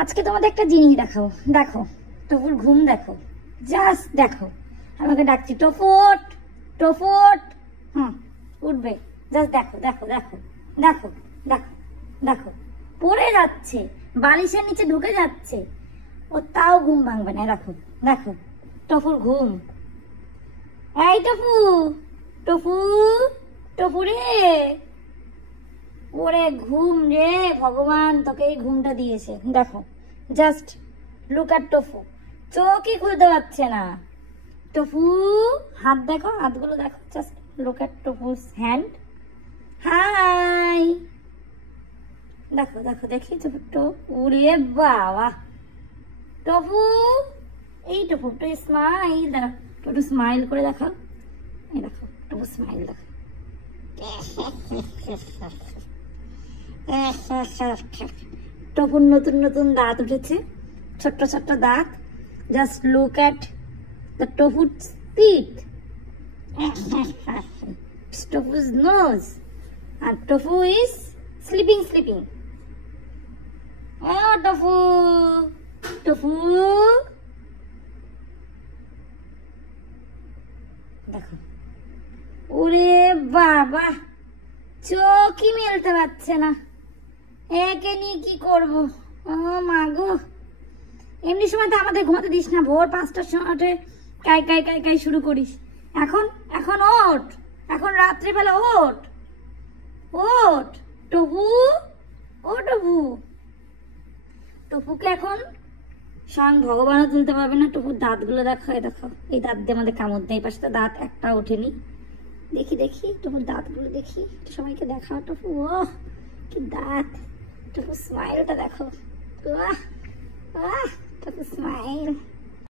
আজকে তোমাদের একটা জিনিস দেখাবো। দেখো টপুর ঘুম, দেখো জাস্ট দেখো, আমাকে ডাকছি টফুট টফুট। উঠবে, জাস্ট দেখো দেখো দেখো দেখো দেখো দেখো, পড়ে যাচ্ছে, বালিশের নিচে ঢুকে যাচ্ছে, ও তাও ঘুম ভাঙবে না। দেখো দেখো টফুর ঘুম। এই টফু, টফু, টফু রে, ওরে ঘুম রে, ভগবান তোকে এই ঘুমটা দিয়েছে। দেখো জাস্ট লুক অ্যাট টফু, চোখই খুলতে পারছে না। টফু হাত দেখো, হাতগুলো দেখো, just look at Tofu's hand. Hi, দেখো দেখো দেখি টফু, ওরে বাবা টফু, এই টফু একটু স্মাইল দেখো, একটু স্মাইল করে দেখো, এই দেখো টফু স্মাইল দেখো। টপুর নতুন নতুন দাঁত উঠেছে, ছোট্ট ছোট্ট দাঁত। জাস্ট লুক অ্যাট দ্য টপু's teeth, টপু's nose, and tofu is sleeping. Oh tofu, tofu, দেখো ওরে বাবা, চোখই মেলতে পারছে না। একে নিয়ে কি করবো? ও মা গো, এমনি সময় তো আমাদের ঘুমাতে দিস না, ভোর 5টার সময় উঠে কাই কাই কাই কাই শুরু করিস। এখন এখন ওঠ, এখন রাত্রিবেলা ওঠ ওঠ টপু, ও টপু, টপুকে এখন স্বয়ং ভগবানও তুলতে পারবে না। টপুর দাঁতগুলো দেখো, এই দেখো, এই দাঁত দিয়ে আমাদের কামড় দেয়, পাশে তো দাঁত একটা ওঠেনি। দেখি দেখি টপুর দাঁতগুলো দেখি, সবাইকে দেখাও টপু, ও কি দাঁত, টপু স্মাইলটা দেখো, বাহ।